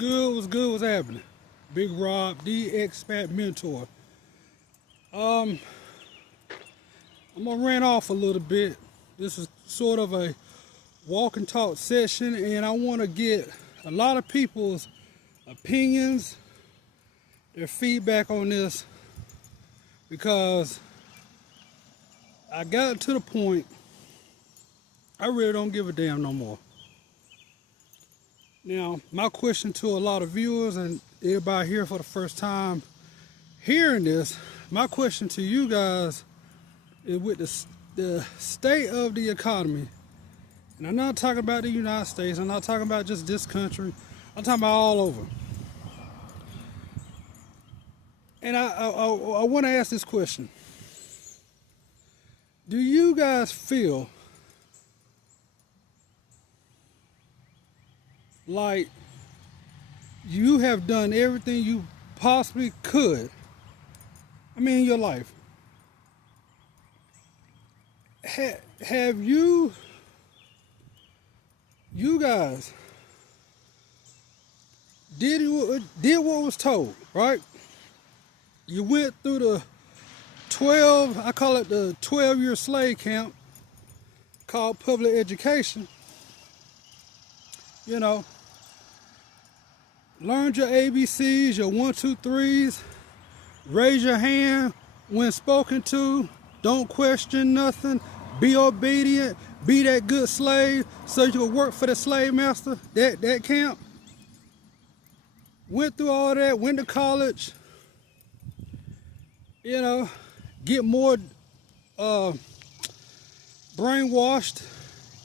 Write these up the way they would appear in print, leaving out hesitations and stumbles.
good? What's good? What's happening? Big Rob, the Expat mentor. I'm gonna rant off a little bit. This is sort of a walk and talk session, and I want to get a lot of people's opinions, their feedback on this, because I got to the point I really don't give a damn no more. Now, my question to a lot of viewers and everybody here for the first time hearing this, my question to you guys is, with the state of the economy, and I'm not talking about the United States, I'm not talking about just this country, I'm talking about all over. And I want to ask this question. Do you guys feel like you have done everything you possibly could, in your life? Have you guys did what was told, right? You went through the 12-year slave camp called public education. Learned your ABCs, your 1, 2, 3s, raise your hand when spoken to, don't question nothing, be obedient, be that good slave so you can work for the slave master, that camp. Went through all that, went to college, get more brainwashed.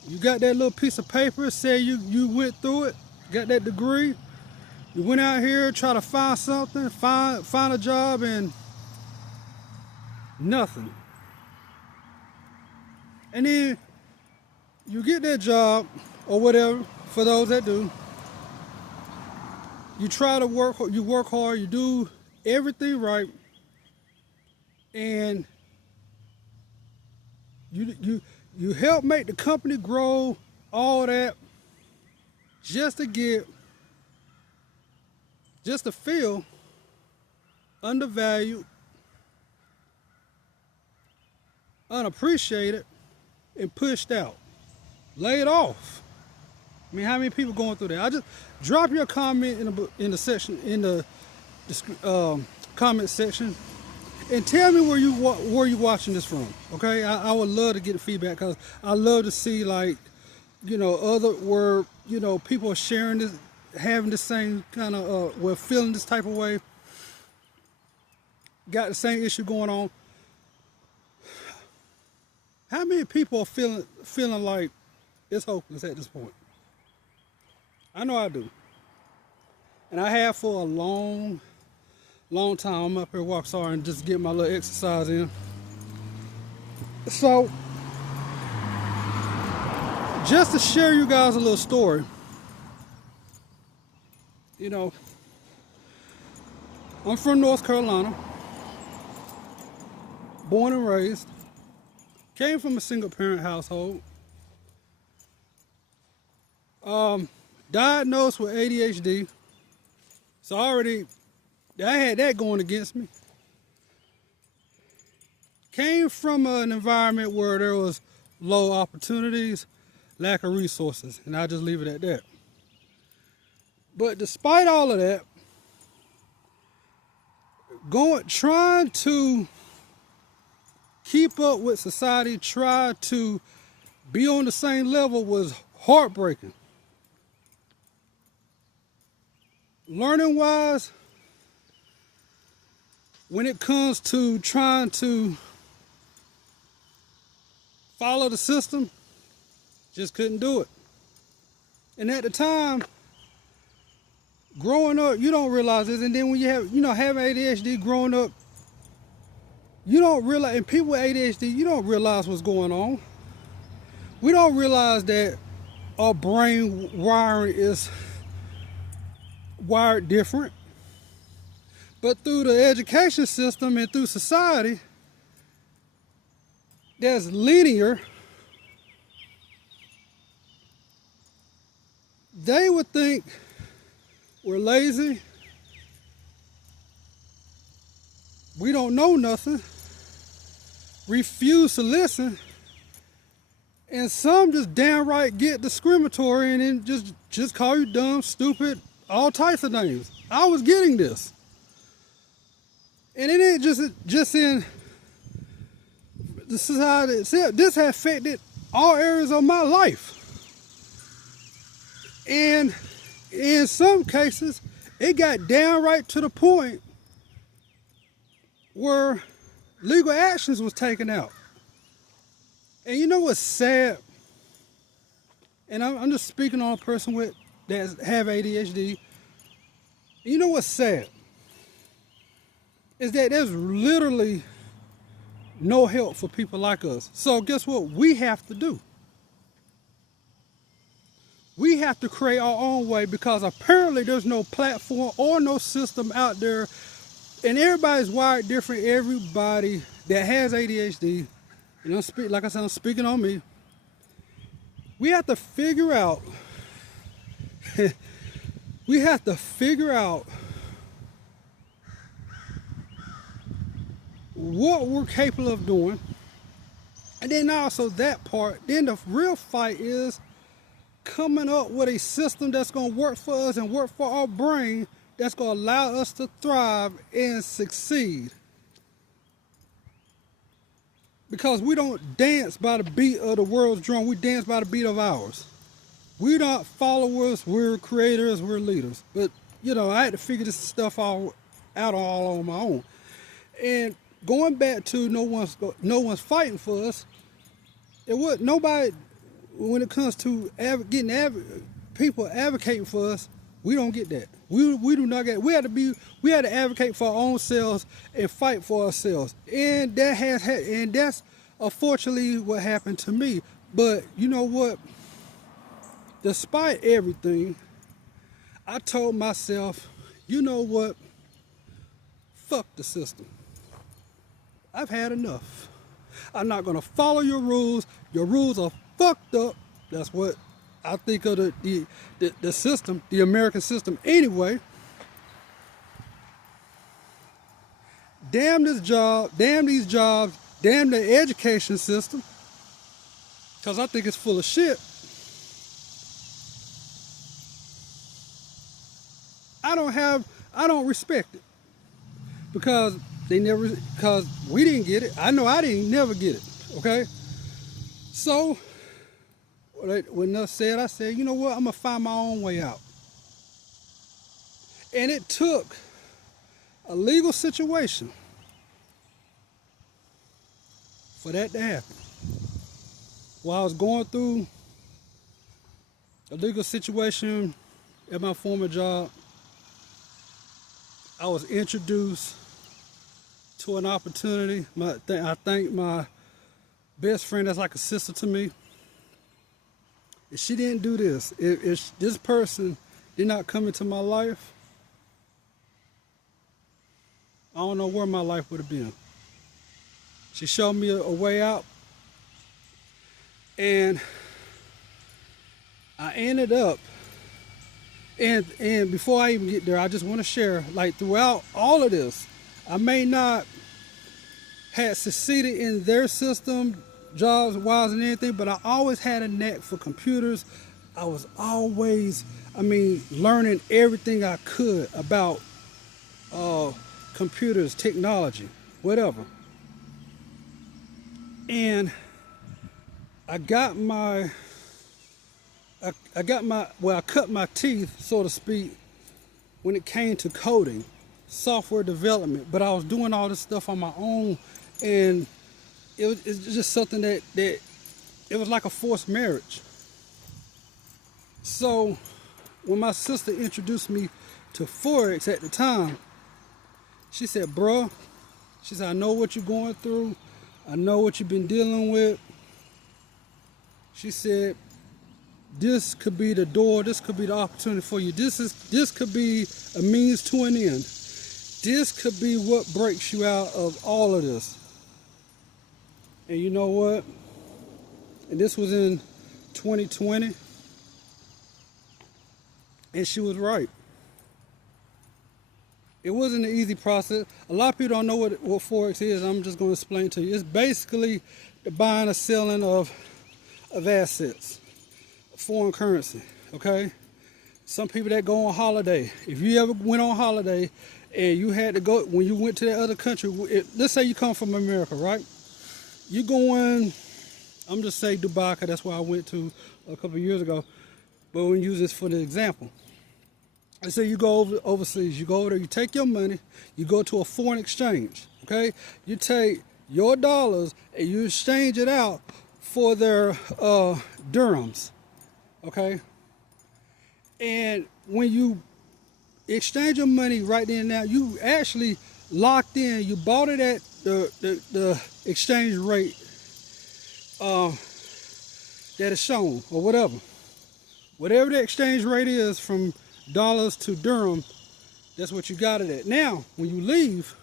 You got that little piece of paper, say you went through it, got that degree. You went out here, try to find something, find a job, and nothing. And then you get that job, or whatever, for those that do. You try to work hard, you do everything right, and you help make the company grow, all that, just to feel undervalued, unappreciated, and pushed out, laid off. How many people going through that? I just drop your comment in the section, in the comment section, and tell me where you watching this from. Okay, I would love to get the feedback, because I love to see, people are sharing this, having the same kind of feeling this type of way, got the same issue going on. How many people are feeling like it's hopeless at this point? I know I do, and I have for a long time. I'm up here walking sorry and just get my little exercise in. So, just to share you guys a little story. I'm from North Carolina, born and raised, came from a single parent household, diagnosed with ADHD, so I had that going against me. Came from an environment where there was low opportunities, lack of resources, and I'll just leave it at that. But despite all of that, trying to keep up with society, try to be on the same level was heartbreaking. Learning wise, when it comes to trying to follow the system, just couldn't do it. And at the time, growing up, you don't realize this, and then when you have ADHD growing up, you don't realize, and people with ADHD, you don't realize what's going on. We don't realize that our brain wiring is wired different. But through the education system and through society, that's linear. They would think we're lazy, we don't know nothing, refuse to listen, and some just downright get discriminatory and then just call you dumb, stupid, all types of names. I was getting this. And it ain't just in the society itself. This has affected all areas of my life. And in some cases, it got downright to the point where legal actions was taken out. And you know what's sad? And I'm just speaking on a person that have ADHD. You know what's sad? Is that there's literally no help for people like us. So guess what we have to do? We have to create our own way, because apparently there's no platform or no system out there, and everybody's wired different. Everybody that has ADHD, like I said, I'm speaking on me. We have to figure out, what we're capable of doing. And then also that part, then the real fight is coming up with a system that's going to work for us and work for our brain, that's going to allow us to thrive and succeed. Because we don't dance by the beat of the world's drum, we dance by the beat of ours. We're not followers, we're creators, we're leaders. But, I had to figure this stuff all out all on my own. And going back to no one's fighting for us, nobody, when it comes to people advocating for us, we don't get that. We do not get. We had to advocate for our own selves and fight for ourselves, and that's unfortunately what happened to me. But you know what? Despite everything, I told myself, you know what? Fuck the system. I've had enough. I'm not gonna follow your rules. Your rules are fucked up. That's what I think of the system, the American system anyway. Damn this job, damn these jobs, damn the education system, because I think it's full of shit. I don't respect it, because we didn't get it. I know I didn't never get it, okay? So, when enough said, I said, you know what, I'm going to find my own way out. And it took a legal situation for that to happen. While I was going through a legal situation at my former job, I was introduced to an opportunity. I thank my best friend that's like a sister to me. If she didn't do this, if this person did not come into my life, I don't know where my life would have been. She showed me a way out, and I ended up, and before I even get there, I just want to share, like, throughout all of this, I may not have succeeded in their system, jobs wise and anything, but I always had a knack for computers. I was always, learning everything I could about computers, technology, whatever. And I cut my teeth, so to speak, when it came to coding, software development. But I was doing all this stuff on my own, and it's just something that it was like a forced marriage. So when my sister introduced me to Forex at the time, she said, bruh, she said, I know what you're going through. I know what you've been dealing with. She said, this could be the door, this could be the opportunity for you. This could be a means to an end. This could be what breaks you out of all of this. And you know what? And this was in 2020. And she was right. It wasn't an easy process. A lot of people don't know what Forex is. I'm just going to explain to you. It's basically the buying or selling of assets, foreign currency, okay? Some people that go on holiday. If you ever went on holiday and you had to go, when you went to that other country, let's say you come from America, right? You going, I'm just say Dubai, because that's where I went to a couple of years ago, but we'll use this for the example. Let's say you go overseas, you go over there, you take your money, you go to a foreign exchange, okay? You take your dollars and you exchange it out for their dirhams, okay? And when you exchange your money right then and now, you actually locked in, you bought it at the exchange rate that is shown, or whatever. Whatever the exchange rate is from dollars to dirham, that's what you got it at. Now, when you leave,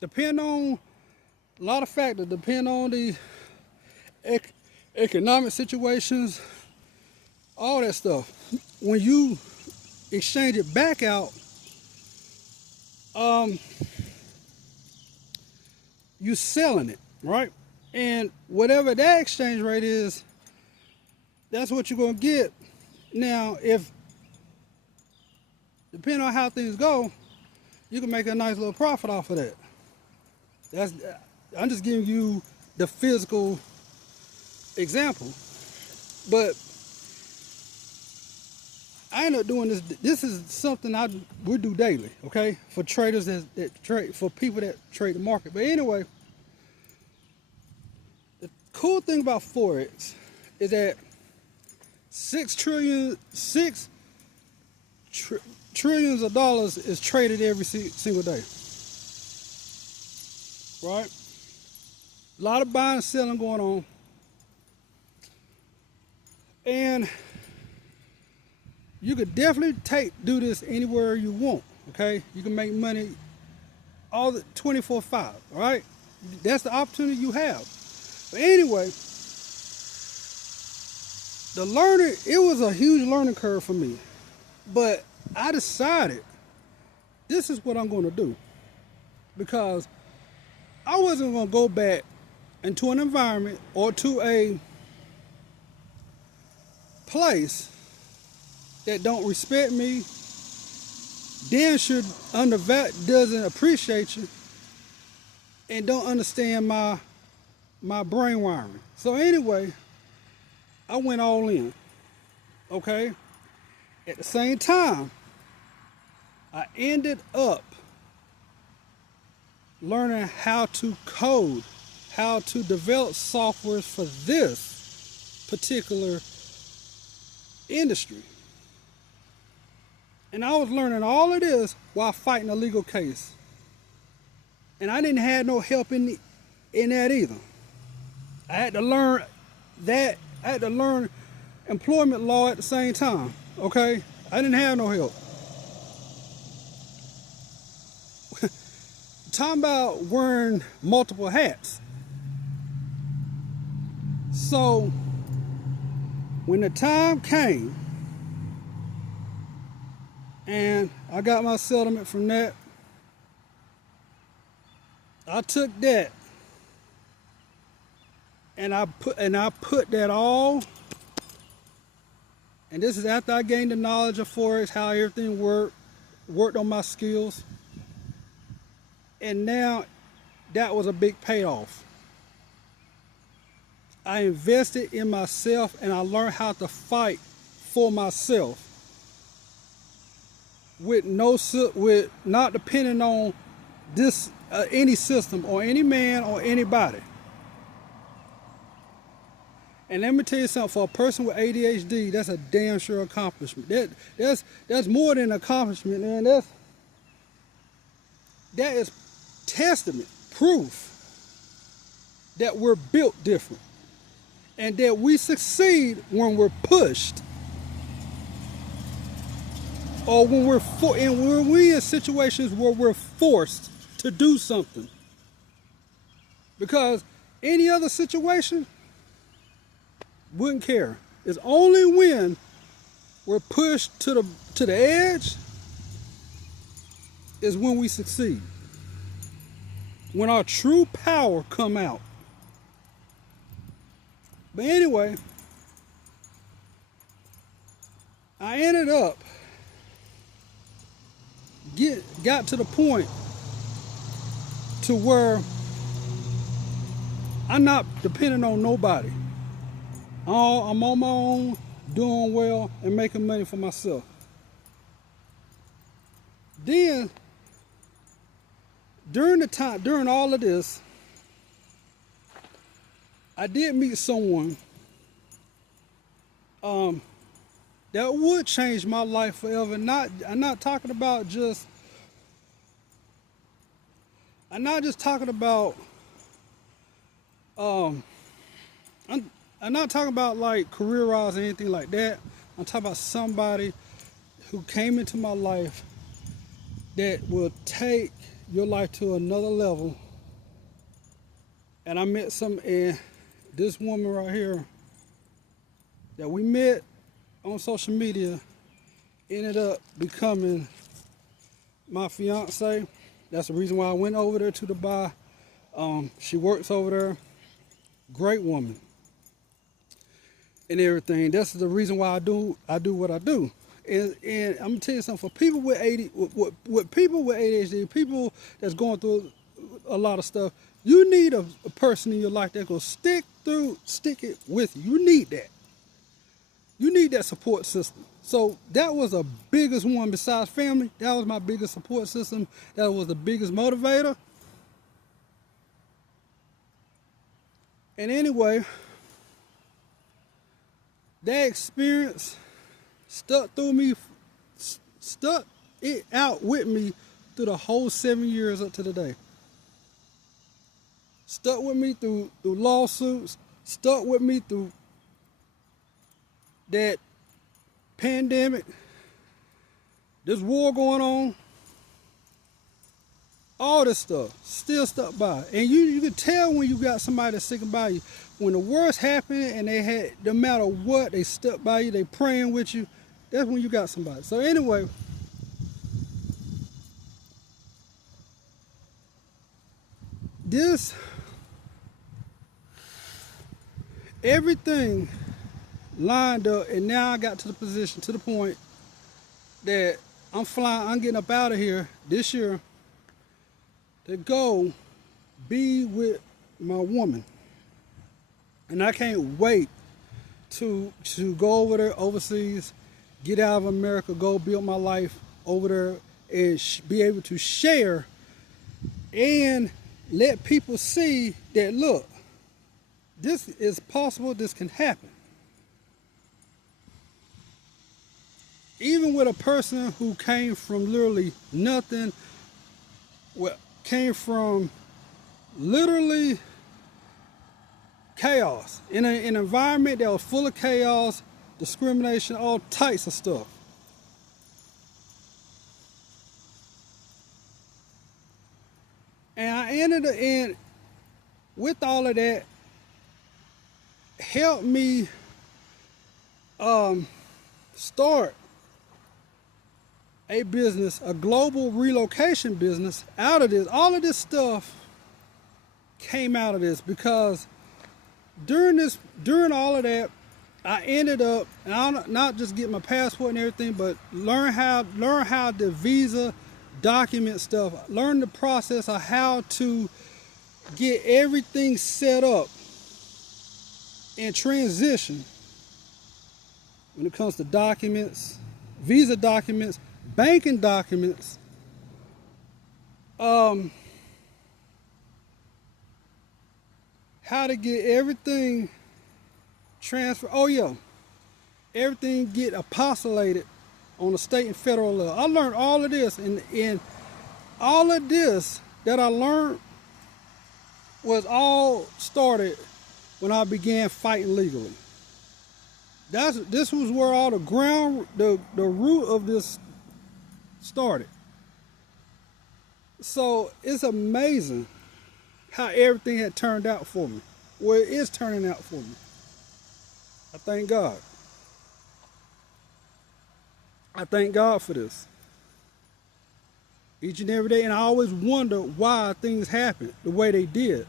depend on a lot of factors, depend on the economic situations, all that stuff. When you exchange it back out, you're selling it, right? And whatever that exchange rate is, that's what you're gonna get. Now, if depending on how things go, you can make a nice little profit off of that. I'm just giving you the physical example. But I end up doing this. This is something we do daily, okay? For traders that trade, for people that trade the market. But anyway, the cool thing about Forex is that 6 trillions of dollars is traded every single day, right? A lot of buying and selling going on, and you could definitely do this anywhere you want, okay? You can make money all the 24/5, right? That's the opportunity you have. But anyway, it was a huge learning curve for me, but I decided this is what I'm going to do, because I wasn't going to go back into an environment or to a place that don't respect me, then doesn't appreciate you, and don't understand my brain wiring. So anyway, I went all in, okay? At the same time, I ended up learning how to code, how to develop softwares for this particular industry. And I was learning all of this while fighting a legal case. And I didn't have no help in that either. I had to learn that. I had to learn employment law at the same time, okay? I didn't have no help. Talking about wearing multiple hats. So, when the time came, and I got my settlement from that, I took that and I put that all, and this is after I gained the knowledge of Forex, how everything worked on my skills, and now that was a big payoff. I invested in myself, and I learned how to fight for myself with not depending on this any system or any man or anybody. And let me tell you something, for a person with ADHD, that's a damn sure accomplishment. That's more than an accomplishment, man. That is testament, proof that we're built different, and that we succeed when we're pushed, or when we're in situations where we're forced to do something. Because any other situation, wouldn't care. It's only when we're pushed to the edge is when we succeed. When our true power come out. But anyway, I ended up got to the point to where I'm not depending on nobody. I'm on my own, doing well, and making money for myself. Then, during all of this, I did meet someone that would change my life forever. I'm not talking about just. I'm not just talking about. I'm not talking about like career rise or anything like that. I'm talking about somebody who came into my life that will take your life to another level. And I met this woman right here that we met on social media ended up becoming my fiance. That's the reason why I went over there to Dubai. She works over there. Great woman. And everything. That's the reason why I do what I do. And I'm gonna tell you something. For people with people with ADHD, people that's going through a lot of stuff, you need a person in your life that will stick it with you. You need that. You need that support system. So that was the biggest one besides family. That was my biggest support system. That was the biggest motivator. And anyway, that experience stuck it out with me through the whole 7 years up to today. Stuck with me through lawsuits, stuck with me through that pandemic, this war going on, all this stuff still stuck by. And you can tell when you got somebody that's sticking by you. When the worst happened and they had, no matter what, they stuck by you, they praying with you, that's when you got somebody. So anyway, everything lined up, and now I got to the point that I'm getting up out of here this year to go be with my woman. And I can't wait to go over there overseas, get out of America, go build my life over there, and be able to share and let people see that, look, this is possible, this can happen. Even with a person who came from literally nothing, came from literally chaos, in an environment that was full of chaos, discrimination, all types of stuff. And I ended up with all of that, helped me start a business, a global relocation business out of this. All of this stuff came out of this because during all of that, I ended up, and I not just get my passport and everything, but learn how the visa document stuff, learn the process of how to get everything set up and transition when it comes to documents, visa documents, banking documents, how to get everything transferred. Oh yeah, everything get apostolated on the state and federal level. I learned all of this, and all of this that I learned was all started when I began fighting legally. This was where all the root of this started. So it's amazing how everything had turned out for me. Well, it is turning out for me. I thank God. I thank God for this. each and every day, and I always wonder why things happen the way they did.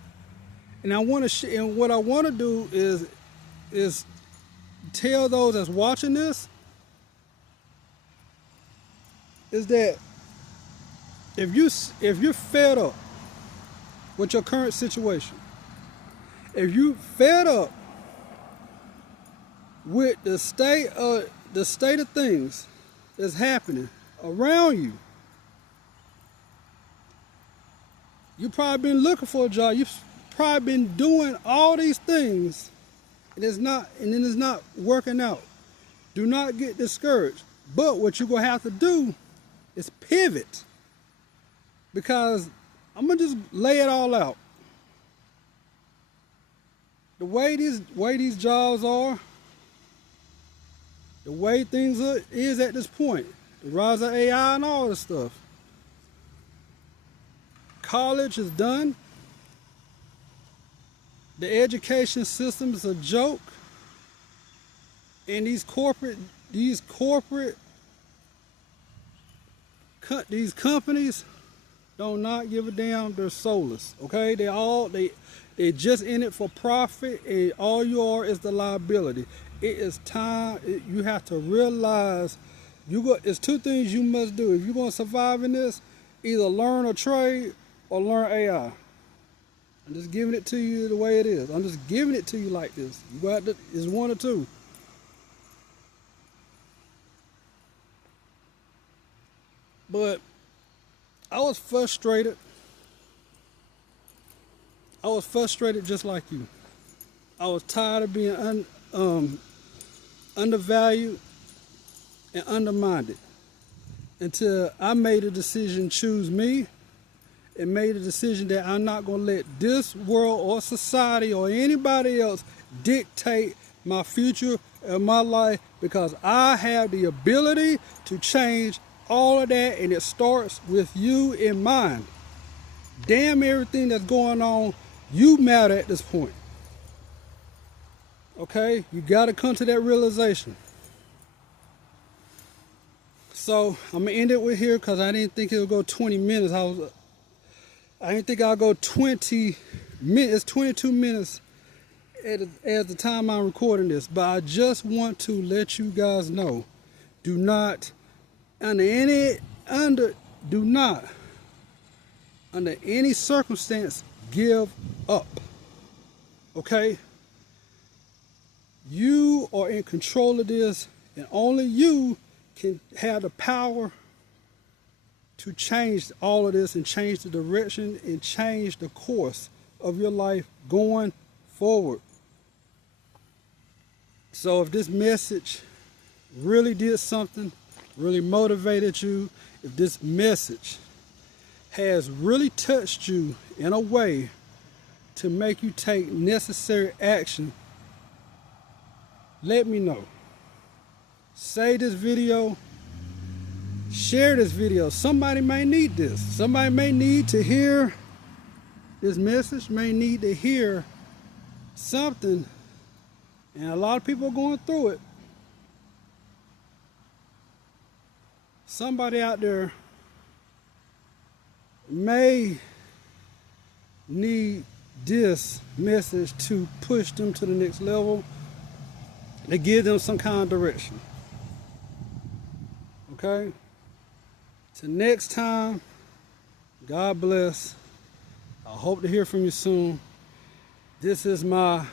And and what I want to do is tell those that's watching this is that if you're fed up with your current situation, if you fed up with the state of things that's happening around you, you've probably been looking for a job. You've probably been doing all these things, and then it's not working out. Do not get discouraged. But what you're gonna have to do is pivot, because I'm gonna just lay it all out. The way these jobs are, the way things is at this point, the rise of AI and all this stuff. College is done. The education system is a joke. And these companies do not give a damn. They're soulless. Okay? They're just in it for profit, and all you are is the liability. It is time. You have to realize it's two things you must do. If you're going to survive in this, either learn a trade or learn AI. I'm just giving it to you the way it is. I'm just giving it to you like this. It's one or two. But I was frustrated. I was frustrated just like you. I was tired of being undervalued and undermined until I made a decision, choose me, and made a decision that I'm not going to let this world or society or anybody else dictate my future and my life, because I have the ability to change all of that, and it starts with you in mind. Damn everything that's going on, you matter at this point. Okay? You got to come to that realization. So I'm going to end it with here, because I didn't think it would go 20 minutes. I didn't think I'll go 20 minutes. It's 22 minutes at the time I'm recording this. But I just want to let you guys know, do not under any circumstance give up. Okay? You are in control of this, and only you can have the power to change all of this, and change the direction, and change the course of your life going forward. So if this message really did something, really motivated you, if this message has really touched you in a way to make you take necessary action, let me know. Save this video. Share this video. Somebody may need this. Somebody may need to hear this message, may need to hear something. And a lot of people are going through it. Somebody out there may need this message to push them to the next level, to give them some kind of direction. Okay? Till next time, God bless. I hope to hear from you soon. This is what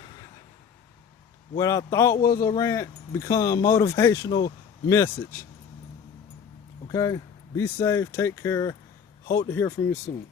I thought was a rant become a motivational message. Okay? Be safe, take care. Hope to hear from you soon.